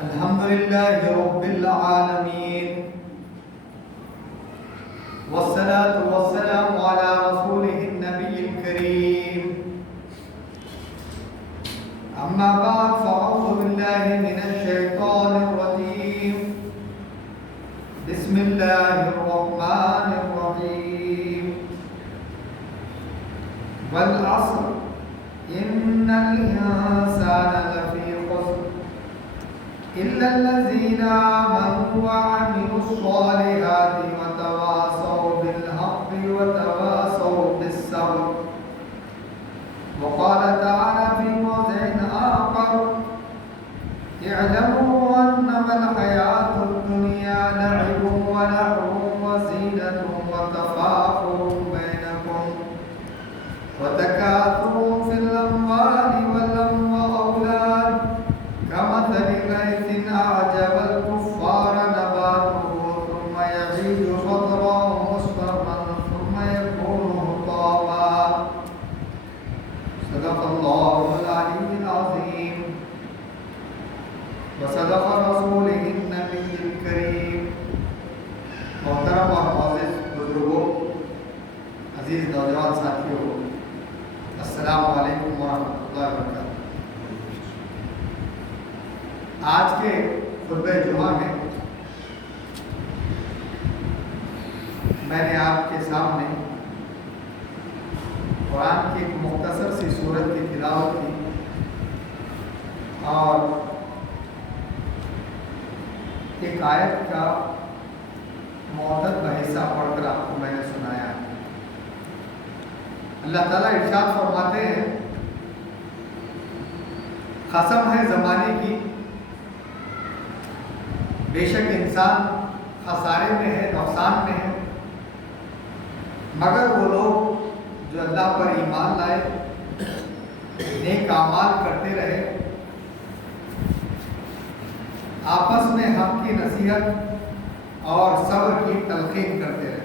الحمد لله رب العالمين والصلاة والسلام على رسوله النبي الكريم أما بعد فأعوذ بالله من الشيطان الرجيم بسم الله الرحمن الرحيم والعصر إن الإنسان لفي خسر إلا الذين آمنوا وعملوا الصالحات وتواصوا بالحق وتواصوا بالصبر. وقال تعالى في موضع آخر اعلموا أنما الحياة الدنيا لعب ولهو وزينة وتفاخر بينكم وتكاثر في الأموال والأولاد كمثل غيث أعجب الكفار نباته ثم يهيج خضرا مصفرا ثم يكون حطاما. صدق الله العلي العظيم وصدق رسوله النبي الكريم. محترم اور معزز بزرگوں، عزیز نوجوان ساتھیوں، السلام علیکم ورحمۃ اللہ وبرکاتہ. آج کے خطبہ جمعہ میں میں نے آپ کے سامنے قرآن کی ایک مختصر سی سورت کی تلاوت کی اور ایک آیت کا معدد حصہ پڑھ کر آپ کو میں نے سنایا. اللہ تعالیٰ ارشاد فرماتے ہیں، قسم ہے زمانے کی، بے شک انسان خسارے میں ہے، نقصان میں ہے، مگر وہ لوگ جو اللہ پر ایمان لائے، نیک اعمال کرتے رہے، آپس میں حق کی نصیحت اور صبر کی تلقین کرتے رہے.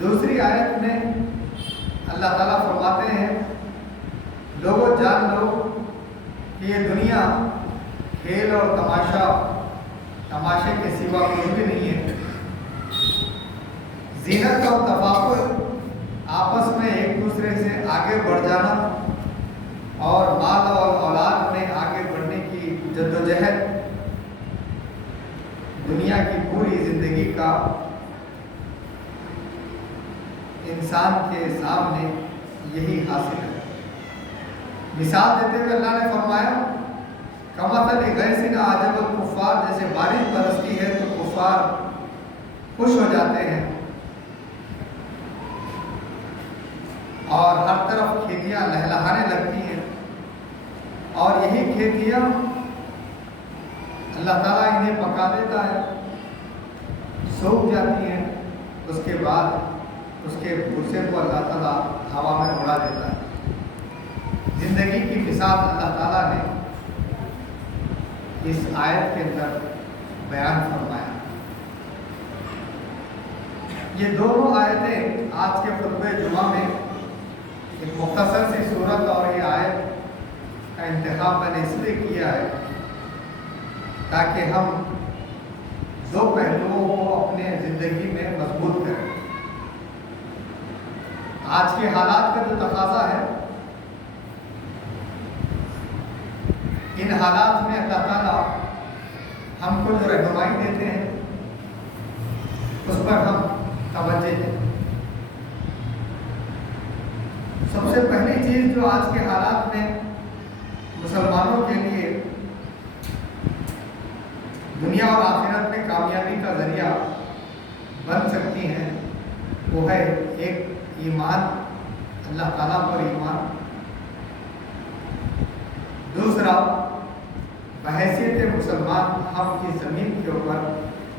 دوسری آیت میں اللہ تعالیٰ فرماتے ہیں، لوگوں جان لو کہ یہ دنیا کھیل اور تماشے کے سوا کچھ بھی نہیں ہے. زینت اور تفاخر، آپس میں ایک دوسرے سے آگے بڑھ جانا اور مال اور اولاد میں آگے بڑھنے کی جدوجہد، دنیا کی پوری زندگی کا انسان کے سامنے یہی حاصل ہے. مثال دیتے ہوئے اللہ نے فرمایا، کمثل غیث اعجب الکفار، جیسے بارش برستی ہے تو کفار خوش ہو جاتے ہیں اور ہر طرف کھیتیاں لہلہانے لگتی ہیں، اور یہی کھیتیاں اللہ تعالیٰ انہیں پکا دیتا ہے، سوکھ جاتی ہیں، اس کے بعد اس کے بھوسے کو اللہ تعالیٰ ہوا میں اڑا دیتا ہے. زندگی کی مثال اللہ تعالیٰ نے اس آیت کے اندر بیان فرمایا. یہ دونوں آیتیں آج کے خطبہ جمعہ میں ایک مختصر سی صورت اور یہ آیت کا انتخاب میں نے اس لیے کیا ہے تاکہ ہم دو پہلوؤں کو اپنے زندگی میں مضبوط کریں. آج کے حالات کا جو تقاضا ہے، ان حالات میں اللہ تعالیٰ ہم کو جو رہنمائی دیتے ہیں اس پر ہم توجہ دیں. سب سے پہلی چیز جو آج کے حالات میں مسلمانوں کے لیے دنیا اور آخرت میں کامیابی کا ذریعہ بن سکتی ہیں، وہ ہے ایک ایمان، اللہ تعالیٰ پر ایمان. دوسرا، بحیثیت مسلمان ہم کی زمین کے اوپر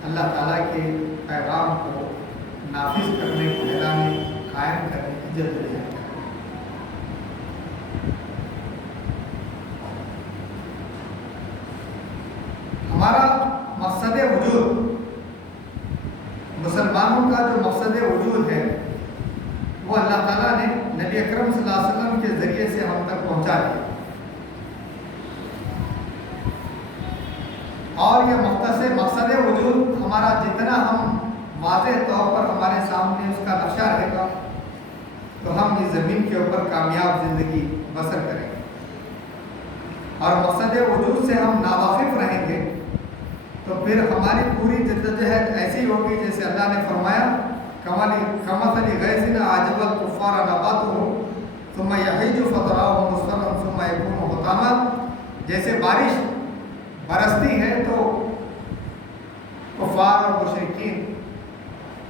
اللہ تعالیٰ کے پیغام کو نافذ کرنے، پھیلانے، قائم کرنے کی جدوجہد. ہمارا مقصد وجود، مسلمانوں کا جو مقصد وجود ہے، وہ اللہ تعالیٰ نے نبی اکرم صلی اللہ علیہ وسلم کے ذریعے سے ہم تک پہنچا دیا. اور یہ مقصد وجود ہمارا جتنا ہم واضح طور پر ہمارے سامنے اس کا نقشہ رہے گا تو ہم اس زمین کے اوپر کامیاب زندگی بسر کریں گے. اور مقصد وجود سے ہم ناواقف رہیں گے تو پھر ہماری پوری جدوجہد ایسی ہوگی جیسے اللہ نے فرمایا کمثل غیث اعجب الکفار نباتہ ثم یہیج فتراه مصفرا ثم یکون حطاما. جیسے بارش برستی ہے تو کفار اور مشرکین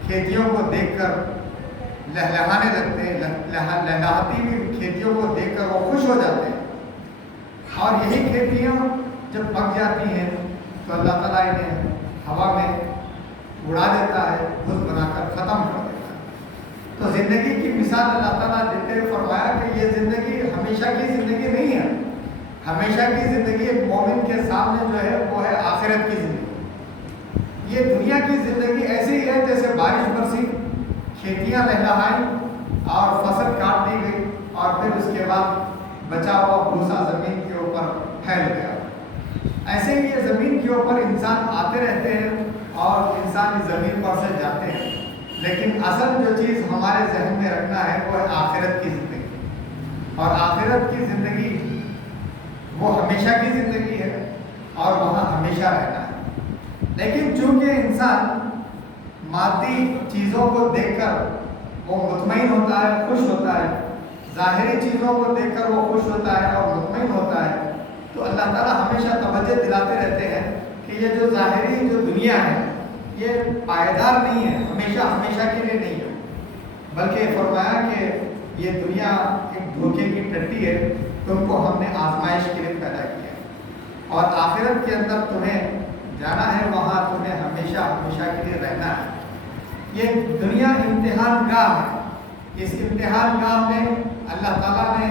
کھیتیوں کو دیکھ کر لہلہانے لگتے ہیں, لہلاتی ہوئی کھیتیوں کو دیکھ کر وہ خوش ہو جاتے ہیں. اور یہی کھیتیاں جب پک جاتی ہیں تو اللہ تعالیٰ انہیں ہوا میں اڑا دیتا ہے, بت بنا کر ختم کر دیتا ہے. تو زندگی کی مثال اللہ تعالیٰ دیتے ہوئے فرمایا کہ یہ زندگی ہمیشہ کی زندگی نہیں ہے. ہمیشہ کی زندگی ایک مومن کے سامنے جو ہے وہ ہے آخرت کی زندگی. یہ دنیا کی زندگی ایسی ہے جیسے بارش برسی, کھیتیاں لہلہائیں اور فصل کاٹ دی گئی اور پھر اس کے بعد بچا ہوا بھوسا زمین کے اوپر پھیل گیا. ایسے ہی یہ زمین کے اوپر انسان آتے رہتے ہیں اور انسان اس زمین پر سے جاتے ہیں, لیکن اصل جو چیز ہمارے ذہن میں رکھنا ہے وہ ہے آخرت کی زندگی. اور آخرت کی زندگی وہ ہمیشہ کی زندگی ہے اور وہاں ہمیشہ رہنا ہے. لیکن چونکہ انسان مادی چیزوں کو دیکھ کر وہ مطمئن ہوتا ہے, خوش ہوتا ہے, ظاہری چیزوں کو دیکھ کر وہ خوش ہوتا ہے اور مطمئن ہوتا ہے, تو اللہ تعالیٰ ہمیشہ توجہ دلاتے رہتے ہیں کہ یہ جو ظاہری جو دنیا ہے یہ پائیدار نہیں ہے, ہمیشہ کے لیے نہیں ہے. بلکہ فرمایا کہ یہ دنیا ایک دھوکے کی ٹٹی ہے, تم کو ہم نے آزمائش کے لیے پیدا کیا ہے اور آخرت کے اندر تمہیں جانا ہے, وہاں تمہیں ہمیشہ کے لیے رہنا ہے. یہ دنیا امتحان گاہ ہے. اس امتحان گاہ میں اللہ تعالیٰ نے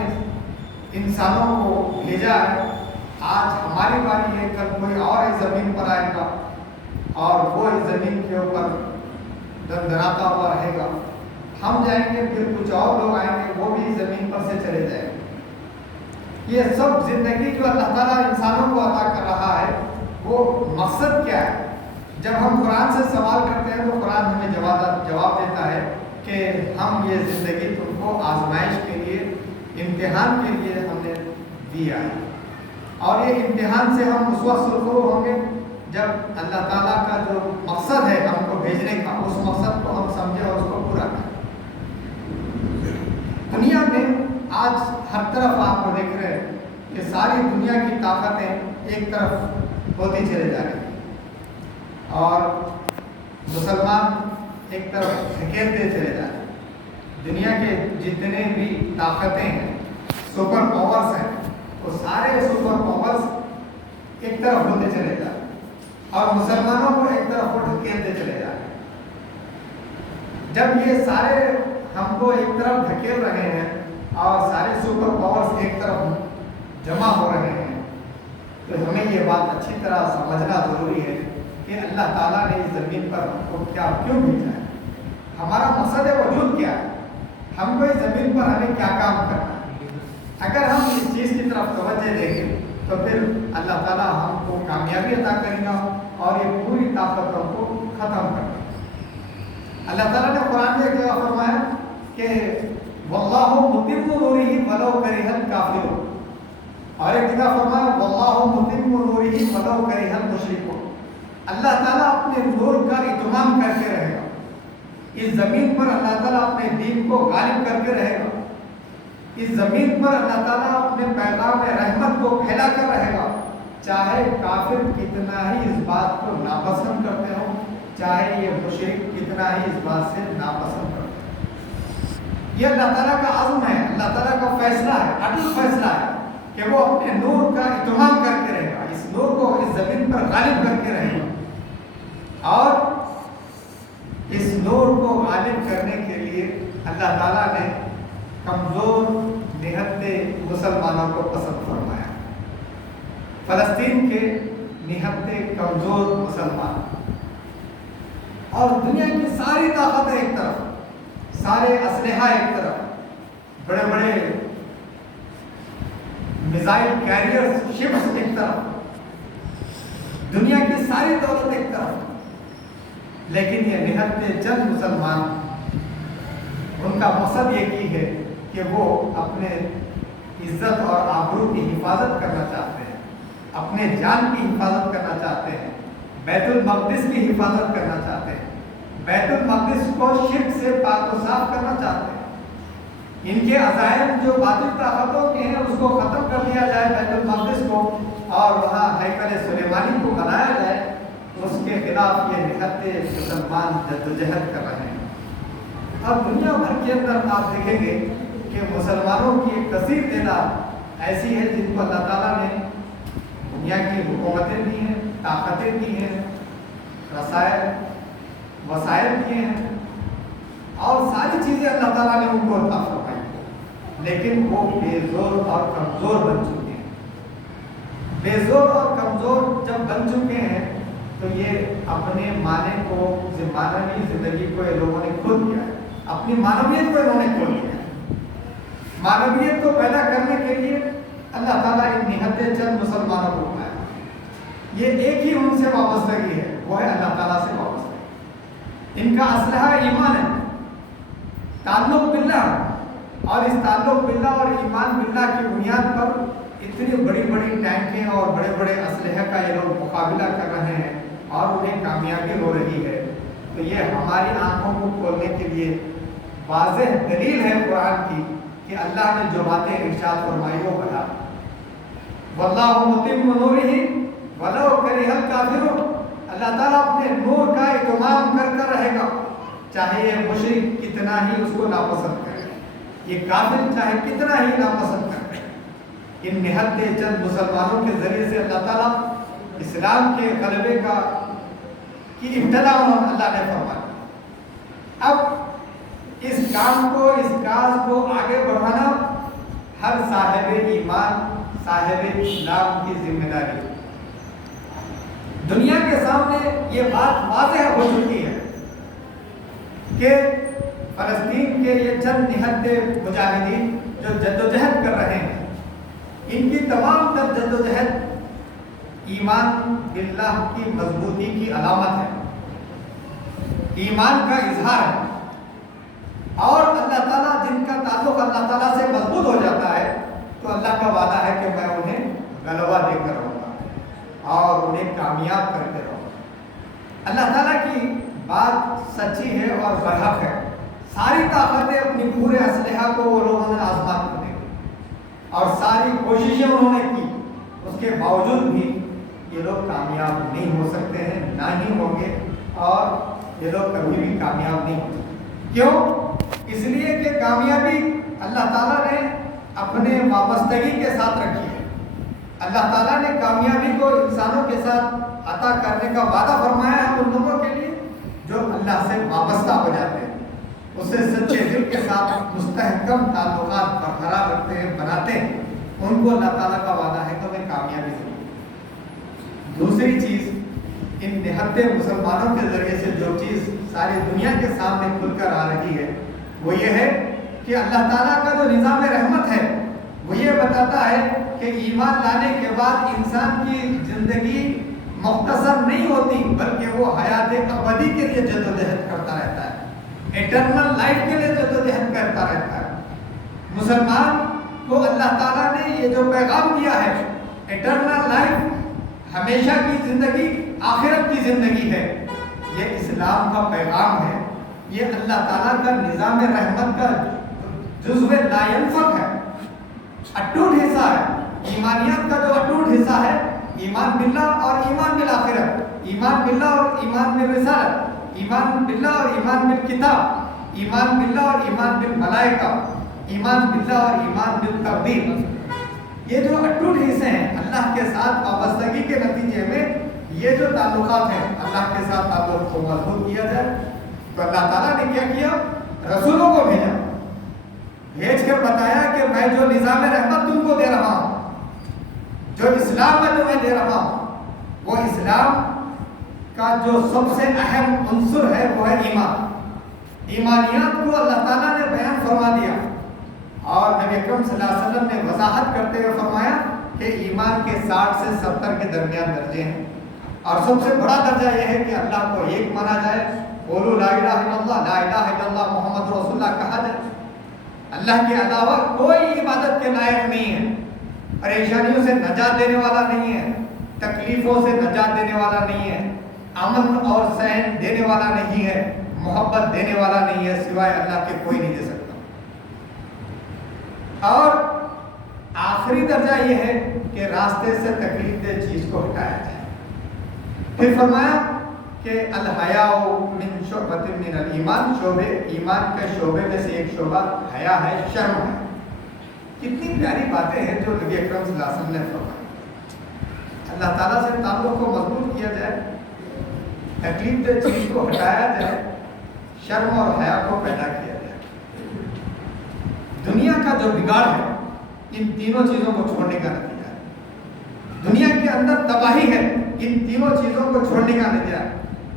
انسانوں کو بھیجا ہے. آج ہماری باری ہے, کل کوئی اور اس زمین پر آئے گا اور وہ اس زمین کے اوپر دندناتا ہوا رہے گا. ہم جائیں گے, پھر کچھ اور لوگ آئیں گے, وہ بھی زمین پر سے چلے جائیں گے. یہ سب زندگی جو اللہ تعالیٰ انسانوں کو عطا کر رہا ہے وہ مقصد کیا ہے؟ جب ہم قرآن سے سوال کرتے ہیں تو قرآن ہمیں جواب دیتا ہے کہ ہم یہ زندگی تم کو آزمائش کے لیے, امتحان کے لیے ہم نے دیا ہے. اور یہ امتحان سے ہم اس وقت سرخرو ہوں گے جب اللہ تعالیٰ کا جو مقصد ہے ہم کو بھیجنے کا, اس مقصد کو ہم سمجھیں اور اس کو پورا کریں. دنیا میں آج ہر طرف آپ کو دیکھ رہے ہیں کہ ساری دنیا کی طاقتیں ایک طرف ہوتی چلے جا رہی ہیں اور مسلمان ایک طرف دھکیلتے چلے جا رہے ہیں. دنیا کے جتنے بھی طاقتیں ہیں, سپر پاورز ہیں, وہ سارے سپر پاورز ایک طرف ہوتے چلے جا رہے ہیں اور مسلمانوں کو ایک طرف وہ دھکیلتے چلے جا رہے ہیں. جب یہ سارے ہم کو ایک طرف دھکیل رہے ہیں اور سارے سپر پاورز ایک طرف جمع ہو رہے ہیں تو ہمیں یہ بات اچھی طرح سمجھنا ضروری ہے کہ اللہ تعالیٰ نے اس زمین پر ہم کو کیوں بھیجا ہے, ہمارا مقصد وجود کیا ہے, ہم کو اس زمین پر ہمیں کیا کام کرنا ہے. اگر ہم اس چیز کی طرف توجہ دیں گے تو پھر اللہ تعالیٰ ہم کو کامیابی عطا کرے گا اور یہ پوری طاقتوں کو ختم کرے گا. اللہ تعالیٰ نے قرآن میں کیا فرمایا کہ واللہ متم نورہ ولو کرہ الکافرون, اور ایک جگہ فرمایا واللہ متم نورہ ولو کرہ المشرکون. اللہ تعالیٰ اپنے نور کا اتمام کر کے رہے گا. اس زمین پر اللہ تعالیٰ اپنے دین کو غالب کر کے رہے گا. اس زمین پر اللہ تعالیٰ اپنے پیغام رحمت کو پھیلا کر رہے گا, چاہے کافر کتنا ہی اس بات کو ناپسند کرتے ہوں, چاہے یہ مشرک کتنا ہی اس بات سے ناپسند کرتے ہوں. یہ اللہ تعالیٰ کا عزم ہے, اللہ تعالیٰ کا فیصلہ ہے, اٹل فیصلہ ہے کہ وہ اپنے نور کا اتمام کر کے رہے گا, اس نور کو اس زمین پر غالب کر کے رہے گا. اور اس نور کو غالب کرنے کے لیے اللہ تعالیٰ نے کمزور نہتے مسلمانوں کو پسند فرمایا. فلسطین کے نہتے کمزور مسلمان اور دنیا کی ساری طاقتیں ایک طرف, سارے اسلحہ ایک طرف, بڑے بڑے میزائل کیریئر شپس ایک طرف، دنیا کی ساری دولت ایک طرف، لیکن یہ نہایت چند مسلمان ان کا مقصد یہ کی ہے کہ وہ اپنے عزت اور آبرو کی حفاظت کرنا چاہتے ہیں، اپنے جان کی حفاظت کرنا چاہتے ہیں، بیت المقدس کی حفاظت کرنا چاہتے ہیں، بیت المقدس کو شرک سے پاک و صاف کرنا چاہتے ہیں۔ ان کے عزائم جو باطل طاقتوں کے ہیں اس کو ختم کر دیا جائے بیت المقدس کو، اور وہاں ہیکل سلیمانی کو بنایا جائے، اس کے خلاف یہ نہایت مسلمان جدوجہد کر رہے ہیں۔ اب دنیا بھر کے اندر آپ دیکھیں گے کہ مسلمانوں کی ایک کثیر تعداد ایسی ہے جن کو اللہ تعالیٰ نے دنیا کی حکومتیں دی ہیں، طاقتیں دی ہیں، وسائل دیے ہیں، اور ساری چیزیں اللہ تعالیٰ نے ان کو عطا فرمائی، لیکن وہ بے زور اور کمزور بن چکے ہیں۔ بے زور اور کمزور جب بن چکے ہیں تو یہ اپنے معنوی زندگی کو یہ لوگوں نے کھو دیا ہے، اپنی معنویت کو انہوں نے کھو دیا ہے۔ معنویت کو پیدا کرنے کے لیے اللہ تعالیٰ ان نہایت چند مسلمانوں کو بنایا، یہ ایک ہی ان سے وابستگی ہے، وہ ہے اللہ تعالیٰ سے وابستگی۔ ان کا اسلحہ ایمان ہے، تعلق باللہ، اور اس تعلق باللہ اور ایمان باللہ کی بنیاد پر اتنی بڑی بڑی ٹینکیں اور بڑے بڑے اسلحے کا یہ لوگ مقابلہ کر رہے ہیں اور انہیں کامیابی ہو رہی ہے۔ تو یہ ہماری آنکھوں کو کھولنے کے لیے واضح دلیل ہے قرآن کی کہ اللہ نے جو باتیں ارشاد فرمائی وہ بتا، واللہ متم نورہ ولو کرہ الکافرون، اللہ تعالیٰ اپنے نور کا اتمام کر رہے گا، چاہے یہ مشرک کتنا ہی اس کو ناپسند کرے، یہ کافر چاہے کتنا ہی ناپسند کرے۔ ان نہایت چند مسلمانوں کے ذریعے سے اللہ تعالیٰ اسلام کے غلبے کی ابتدا اللہ نے فرمایا۔ اب اس کام کو، اس کاز کو آگے بڑھانا ہر صاحب ایمان، صاحب اسلام کی ذمہ داری ہے۔ دنیا کے سامنے یہ بات واضح ہو چکی ہے کہ فلسطین کے یہ چند نہایت مجاہدین جو جدوجہد کر رہے ہیں، ان کی تمام تر جدوجہد ایمان باللہ کی مضبوطی کی علامت ہے، ایمان کا اظہار ہے، اور اللہ تعالیٰ جن کا تعلق اللہ تعالیٰ سے مضبوط ہو جاتا ہے تو اللہ کا وعدہ ہے کہ میں انہیں غلبہ دے کر رہوں گا اور انہیں کامیاب کر کے رہوں گا۔ اللہ تعالیٰ کی بات سچی ہے اور برحق ہے، ساری طاقتیں اپنی پورے اسلحہ کو وہ لوگوں نے آزما کر دے اور ساری کوششیں انہوں نے کی، اس کے باوجود بھی یہ لوگ کامیاب نہیں ہو سکتے ہیں، نہ ہی ہوں گے، اور یہ لوگ کبھی بھی کامیاب نہیں ہو سکتے۔ کیوں؟ اس لیے کہ کامیابی اللہ تعالیٰ نے اپنے وابستگی کے ساتھ رکھی ہے۔ اللہ تعالیٰ نے کامیابی کو انسانوں کے ساتھ عطا کرنے کا وعدہ فرمایا ہے ان لوگوں کے لیے جو اللہ سے وابستہ ہو جاتے ہیں، اس سے سچے دل کے ساتھ مستحکم تعلقات برقرار رکھتے ہیں، بناتے ہیں، ان کو اللہ تعالیٰ کا وعدہ ہے کہ انہیں کامیابی سے۔ دوسری چیز، ان نہایت مسلمانوں کے ذریعے سے جو چیز ساری دنیا کے سامنے کھل کر آ رہی ہے وہ یہ ہے کہ اللہ تعالیٰ کا جو نظام رحمت ہے وہ یہ بتاتا ہے کہ ایمان لانے کے بعد انسان کی زندگی مختصر نہیں ہوتی، بلکہ وہ حیات ابدی کے لیے جدوجہد کرتا رہتا ہے، ایٹرنل لائف کے لیے جدوجہد کرتا رہتا ہے۔ مسلمان کو اللہ تعالیٰ نے یہ جو پیغام دیا ہے، ایٹرنل لائف، ہمیشہ کی زندگی، آخرت کی زندگی ہے، یہ اسلام کا پیغام ہے، یہ اللہ تعالیٰ کا نظام رحمت کا جزو لا ينفک ہے، اٹوٹ حصہ ہے۔ ایمانیات کا جو اٹوٹ حصہ ہے، ایمان باللہ اور ایمان بالآخرت، ایمان باللہ اور ایمان بالرسالت، ایمان باللہ اور ایمان بالکتاب، ایمان باللہ اور ایمان بالملائکہ، ایمان باللہ اور ایمان بالتقدیر، یہ جو اٹوٹ حصے ہیں اللہ کے ساتھ وابستگی کے نتیجے میں یہ جو تعلقات ہیں، اللہ کے ساتھ تعلق کو مضبوط کیا جائے تو اللہ تعالیٰ نے کیا کیا؟ رسولوں کو بھیجا، بھیج کر بتایا کہ میں جو نظام رحمت تم کو دے رہا ہوں، جو اسلام میں تمہیں دے رہا ہوں، وہ اسلام کا جو سب سے اہم عنصر ہے وہ ہے ایمان۔ ایمانیات کو اللہ تعالیٰ نے بیان فرما دیا نبی اکرم صلی اللہ علیہ وسلم نے وضاحت کرتے ہوئے فرمایا کہ ایمان کے 60 سے 70 کے درمیان درجے ہیں، اور سب سے بڑا درجہ یہ ہے کہ اللہ کو ایک مانا جائے، قولوا لا الہ الا اللہ، لا الہ الا اللہ محمد رسول اللہ کہا جائے، اللہ کے علاوہ کوئی عبادت کے لائق نہیں ہے، پریشانیوں سے نجات دینے والا نہیں ہے، تکلیفوں سے نجات دینے والا نہیں ہے، امن اور سہن دینے والا نہیں ہے، محبت دینے والا نہیں ہے، سوائے اللہ کے کوئی نہیں دے سکتا۔ اور آخری درجہ یہ ہے کہ راستے سے تکلیف دہ چیز کو ہٹایا جائے۔ پھر فرمایا کہ الحیاء من شعبۃ من الایمان، شعبے ایمان کے شعبے میں سے ایک شعبہ حیا ہے، شرم ہے۔ کتنی پیاری باتیں ہیں جو نبی اکرم صلی اللہ علیہ وسلم نے فرمائی۔ اللہ تعالیٰ سے تعلق کو مضبوط کیا جائے، تکلیف دہ چیز کو ہٹایا جائے، شرم اور حیا کو پیدا کیا جائے۔ دنیا کا جو بگاڑ ہے ان تینوں چیزوں کو چھوڑنے کا نتیجہ ہے۔ دنیا کے اندر تباہی ہے ان تینوں چیزوں کو چھوڑنے کا نتیجہ ہے۔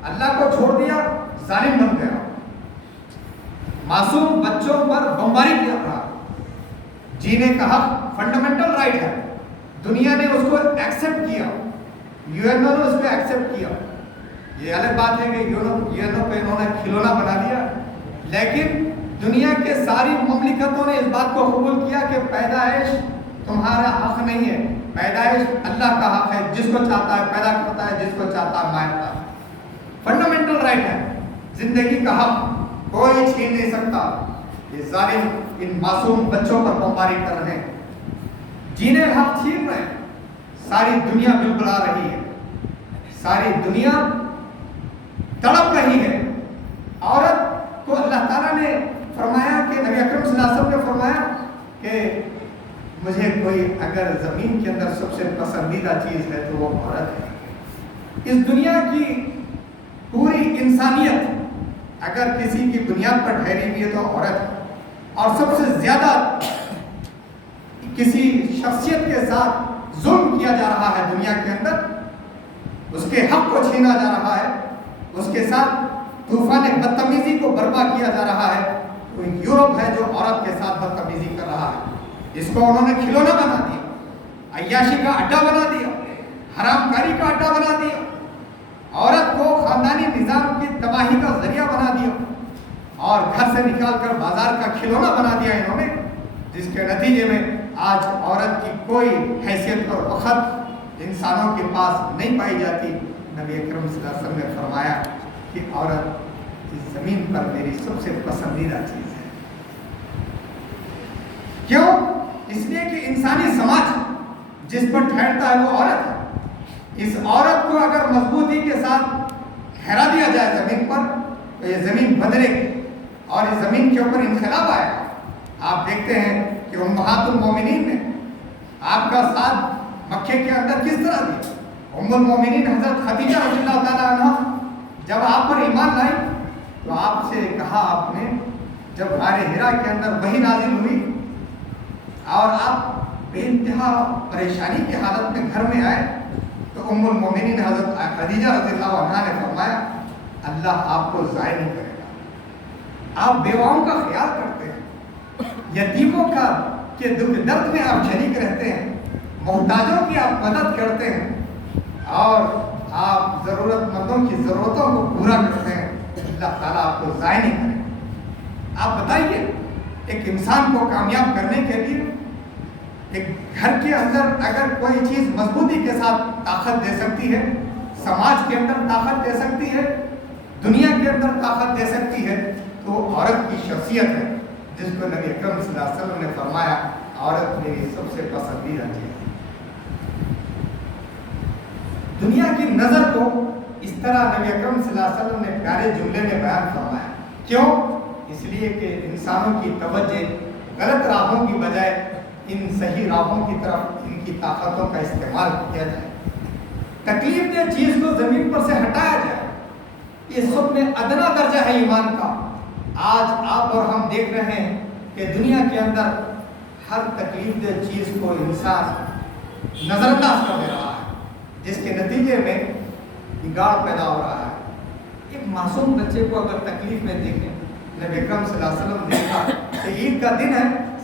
اللہ کو چھوڑ دیا، ظالم بن گیا، معصوم بچوں پر بمباری کیا رہا۔ جینے کا حق فنڈامنٹل رائٹ ہے، دنیا نے اس کو ایکسپٹ کیا، یو این او نے اس کو ایکسپٹ کیا۔ یہ الگ بات ہے کہ یو این او پہ انہوں نے کھلونا بنا دیا، لیکن دنیا کے ساری مملکتوں نے اس بات کو قبول کیا کہ پیدائش تمہارا حق نہیں ہے، پیدائش اللہ کا حق ہے، جس کو چاہتا ہے پیدا کرتا ہے، جس کو چاہتا ہے مارتا ہے۔ فنڈامنٹل رائٹ ہے، زندگی کا حق کوئی چھین نہیں سکتا۔ یہ ظالم ان معصوم بچوں پر بمباری کر رہے ہیں، جینے کا حق چھین رہے ہیں۔ ساری دنیا بلبلا رہی ہے، ساری دنیا تڑپ رہی ہے۔ عورت کو اللہ تعالیٰ نے فرمایا کہ نبی اکرم صلی اللہ علیہ وسلم نے فرمایا کہ مجھے کوئی اگر زمین کے اندر سب سے پسندیدہ چیز ہے تو وہ عورت ہے۔ اس دنیا کی پوری انسانیت اگر کسی کی بنیاد پر ٹھہری ہوئی ہے تو عورت ہے، اور سب سے زیادہ کسی شخصیت کے ساتھ ظلم کیا جا رہا ہے دنیا کے اندر، اس کے حق کو چھینا جا رہا ہے، اس کے ساتھ طوفان بدتمیزی کو برپا کیا جا رہا ہے، وہ یورپ ہے جو عورت کے ساتھ بدتمیزی کر رہا ہے۔ اس کو انہوں نے کھلونا بنا دیا، عیاشی کا اڈا بنا دیا، حرام کاری کا اڈا بنا دیا، عورت کو خاندانی نظام کی تباہی کا ذریعہ بنا دیا، اور گھر سے نکال کر بازار کا کھلونا بنا دیا انہوں نے، جس کے نتیجے میں آج عورت کی کوئی حیثیت اور وقت انسانوں کے پاس نہیں پائی جاتی۔ نبی اکرم صلی اللہ علیہ وسلم نے فرمایا کہ عورت اس زمین پر میری سب سے پسندیدہ چیز ہے۔ کیوں؟ اس لیے کہ انسانی سماج جس پر ٹھہرتا ہے وہ عورت ہے۔ اس عورت کو اگر مضبوطی کے ساتھ ٹھہرا دیا جائے زمین پر تو یہ زمین بدلے گی اور اس زمین کے اوپر انقلاب آئے گا۔ آپ دیکھتے ہیں کہ امہات المومنین نے آپ کا ساتھ مکے کے اندر کس طرح دیا۔ ام المومنین حضرت خدیجہ رضی اللہ تعالیٰ عنہ جب آپ پر ایمان لائی تو آپ سے کہا، آپ نے جب غار حرا کے اندر وحی نازل ہوئی اور آپ بے انتہا پریشانی کی حالت میں گھر میں آئے تو ام المومنین حضرت خدیجہ رضی اللہ عنہ نے فرمایا اللہ آپ کو ضائع نہیں کرے گا، آپ بیواؤں کا خیال کرتے ہیں، یتیموں کا کے دکھ درد میں آپ شریک رہتے ہیں، محتاجوں کی آپ مدد کرتے ہیں اور آپ ضرورت مندوں کی ضرورتوں کو پورا کرتے ہیں، اللہ تعالیٰ آپ کو ضائع نہیں کرے گا۔ آپ بتائیے ایک انسان کو کامیاب کرنے کے لیے ایک گھر کے اندر اگر کوئی چیز مضبوطی کے ساتھ طاقت دے سکتی ہے، سماج کے اندر طاقت دے سکتی ہے، دنیا کے اندر طاقت دے سکتی ہے، تو وہ عورت کی شخصیت ہے، جس کو نبی اکرم صلی اللہ علیہ وسلم نے فرمایا عورت میری سب سے پسندیدہ چیز ہے۔ دنیا کی نظر کو اس طرح نبی اکرم صلی اللہ علیہ وسلم نے پیارے جملے میں بیان فرمایا۔ کیوں؟ اس لیے کہ انسانوں کی توجہ غلط راہوں کی بجائے ان صحیح راہوں کی طرف ان کی طاقتوں کا استعمال کیا جائے، تکلیف دہ چیز کو زمین پر سے ہٹایا جائے۔ یہ سب میں ادنا درجہ ہے ایمان کا۔ آج آپ اور ہم دیکھ رہے ہیں کہ دنیا کے اندر ہر تکلیف دہ چیز کو انسان نظر انداز کر دے رہا ہے، جس کے نتیجے میں بگاڑ پیدا ہو رہا ہے۔ ایک معصوم بچے کو اگر تکلیف میں دیکھیں، نبی اکرم صلی اللہ علیہ وسلم نے دیکھا کہ عید کا دن ہے،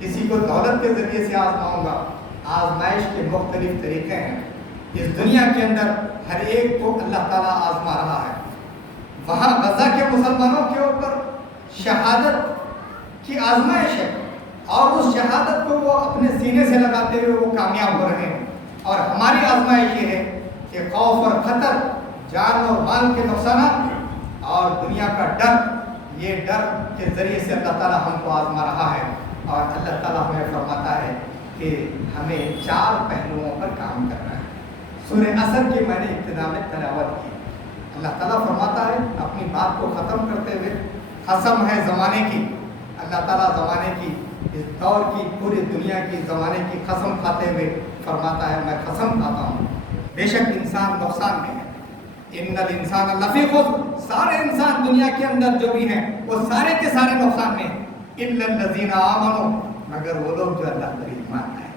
کسی کو دولت کے ذریعے سے آزماؤں گا. آزمائش کے مختلف طریقے ہیں. اس دنیا کے اندر ہر ایک کو اللہ تعالیٰ آزما رہا ہے. وہاں غزہ کے مسلمانوں کے اوپر شہادت کی آزمائش ہے اور اس شہادت کو وہ اپنے سینے سے لگاتے ہوئے وہ کامیاب ہو رہے ہیں. اور ہماری آزمائش یہ ہے کہ خوف اور خطر، جان اور مال کے نقصانات اور دنیا کا ڈر، یہ ڈر کے ذریعے سے اللہ تعالیٰ ہم کو آزما رہا ہے. اور اللہ تعالیٰ ہمیں فرماتا ہے کہ ہمیں 4 پہلوؤں پر کام کرنا ہے. سورہ عصر کی میں نے ابتدا میں تلاوت کی. اللہ تعالیٰ فرماتا ہے اپنی بات کو ختم کرتے ہوئے، قسم ہے زمانے کی. اللہ تعالیٰ زمانے کی، اس دور کی، پوری دنیا کی زمانے کی قسم کھاتے ہوئے فرماتا ہے میں قسم کھاتا ہوں بے شک انسان نقصان میں ہے. ان الانسان لفی خسر، سارے انسان دنیا کے اندر جو بھی ہیں وہ سارے کے سارے نقصان میں ہیں. الا الذین آمنوا، مگر وہ لوگ جو اللہ پر ایمان لائے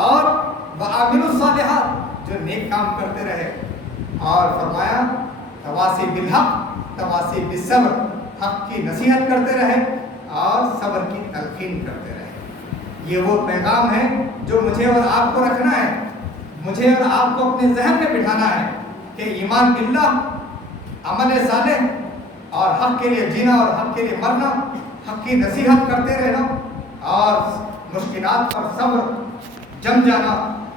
اور وعملوا الصالحات، جو نیک کام کرتے رہے. اور فرمایا تواصی بالحق تواصی بالصبر، حق کی نصیحت کرتے رہے اور صبر کی تلقین کرتے رہے. یہ وہ پیغام ہے جو مجھے اور آپ کو رکھنا ہے. مجھے اور آپ کو اپنے ذہن میں بٹھانا ہے کہ ایمان باللہ، عمل صالح اور حق کے لیے جینا اور حق کے لیے مرنا، حق کی نصیحت کرتے رہنا اور مشکلات پر صبر جم جانا،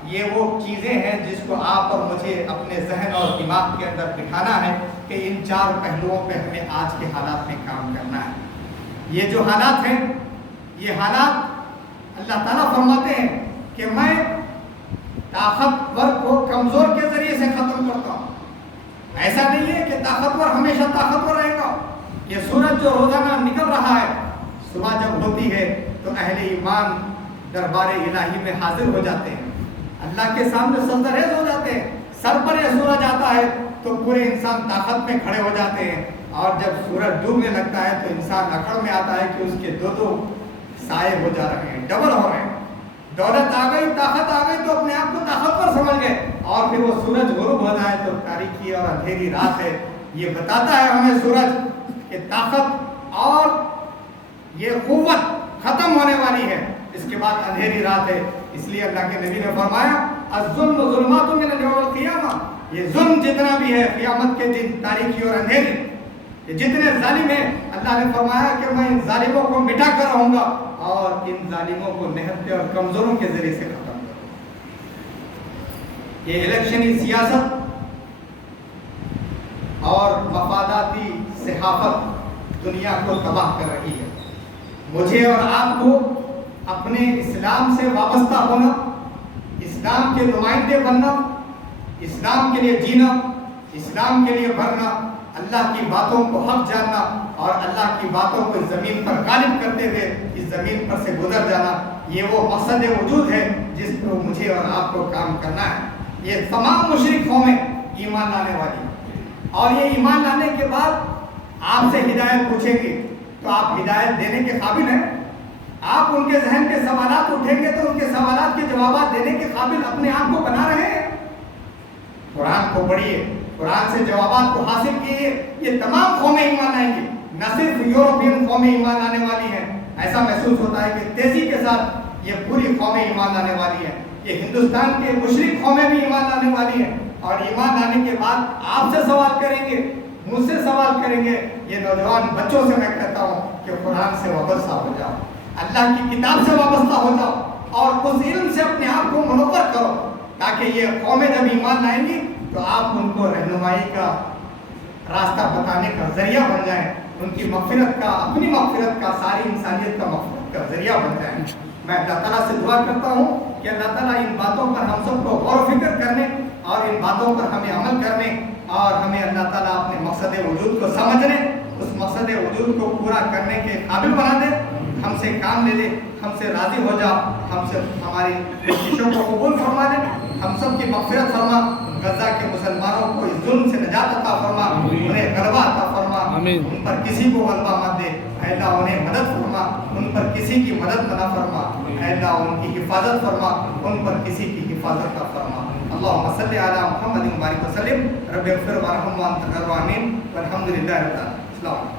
یہ وہ چیزیں ہیں جس کو آپ اور مجھے اپنے ذہن اور دماغ کے اندر بٹھانا ہے کہ ان 4 پہلوؤں پہ ہمیں آج کے حالات میں کام کرنا ہے. یہ جو حالات ہیں، یہ حالات اللہ تعالیٰ فرماتے ہیں کہ میں طاقتور کو کمزور کے ذریعے سے ختم کرتا ہوں. ایسا نہیں ہے کہ طاقتور ہمیشہ طاقتور رہے گا. یہ سورج جو روزانہ نکل رہا ہے، صبح جب ہوتی ہے تو اہل ایمان دربار الہی میں حاضر ہو جاتے ہیں، اللہ کے سامنے سرزریز ہو جاتے ہیں. سر پر یہ سورج آتا ہے تو پورے انسان طاقت میں کھڑے ہو جاتے ہیں، اور جب سورج ڈوبنے لگتا ہے تو انسان اکڑ میں آتا ہے کہ اس کے 2 سائے ہو جا رہے ہیں، ڈبل ہو رہے ہیں. دولت آ گئی، طاقت آ گئی تو اپنے آپ کو طاقتور سمجھ گئے، اور پھر وہ سورج غروب ہو جائے تو تاریکی اور اندھیری رات ہے. یہ بتاتا ہے ہمیں سورج کہ طاقت اور یہ قوت ختم ہونے والی ہے، اس کے بعد اندھیری رات ہے. اس لیے اللہ کے نبی نے فرمایا الظلم ظلمات من اليوم القیامہ، یہ ظلم جتنا بھی ہے قیامت کے دن تاریکی اور اندھیری، یہ جتنے ظالم ہیں اللہ نے فرمایا کہ میں ان ظالموں کو مٹا کر رہوں گا اور ان ظالموں کو نہتے اور کمزوروں کے ذریعے سے ختم کروں گا. یہ الیکشنی سیاست اور مفاداتی صحافت دنیا کو تباہ کر رہی ہے. مجھے اور آپ کو اپنے اسلام سے وابستہ ہونا، اسلام کے نمائندے بننا، اسلام کے لیے جینا، اسلام کے لیے مرنا، اللہ کی باتوں کو حق جاننا اور اللہ کی باتوں کو اس زمین پر غالب کرتے ہوئے اس زمین پر سے گزر جانا، یہ وہ مقصد وجود ہے جس پر مجھے اور آپ کو کام کرنا ہے. یہ تمام مشرک قومیں ایمان لانے والی ہیں، اور یہ ایمان لانے کے بعد آپ سے ہدایت پوچھیں گے تو آپ ہدایت دینے کے قابل ہیں. آپ ان کے ذہن کے سوالات اٹھیں گے تو ان کے سوالات کے جوابات دینے کے قابل اپنے آپ کو بنا رہے ہیں. قرآن کو پڑھیے، قرآن سے جوابات کو حاصل کیے. یہ تمام قومیں ایمان آئیں گی، نہ صرف یورپین قومیں ایمان آنے والی ہیں. ایسا محسوس ہوتا ہے کہ تیزی کے ساتھ یہ پوری قومیں ایمان آنے والی ہیں. یہ ہندوستان کے مشرق قومیں بھی ایمان آنے والی ہیں، اور ایمان آنے کے بعد آپ سے سوال کریں گے، مجھ سے سوال کریں گے. یہ نوجوان بچوں سے میں کہتا ہوں کہ قرآن سے وابستہ ہو جاؤ، اللہ کی کتاب سے وابستہ ہو جاؤ اور اس علم سے اپنے آپ کو منور کرو، تاکہ یہ قومیں جب ایمان لائیں گی تو آپ ان کو رہنمائی کا راستہ بتانے کا ذریعہ بن جائیں، ان کی مغفرت کا، اپنی مغفرت کا، ساری انسانیت کا مغفرت کا ذریعہ بن جائیں. میں اللہ تعالیٰ سے دعا کرتا ہوں کہ اللہ تعالیٰ ان باتوں پر ہم سب کو غور و فکر کرنے اور ان باتوں پر ہمیں عمل کرنے اور ہمیں اللہ تعالیٰ اپنے مقصد وجود کو سمجھنے، اس مقصد وجود کو پورا کرنے کے قابل بنا دے. ہم سے کام لے لے، ہم سے راضی ہو جا، ہم سے ہماری کوششوں کو قبول فرما دے، ہم سب کی مغفرت فرما. غزہ کے مسلمانوں کو اس ظلم سے نجات عطا فرما، انہیں غلبہ عطا فرما، ان پر کسی کو غلبہ مت دے. اے اللہ انہیں مدد فرما، ان پر کسی کی مدد نہ فرما. اے اللہ ان کی حفاظت فرما، ان پر کسی کی حفاظت نہ فرما. اللهم صل على محمد وبارك وسلم. رب اغفر وارحم وانت خير الراحمين والحمد لله رب العالمين.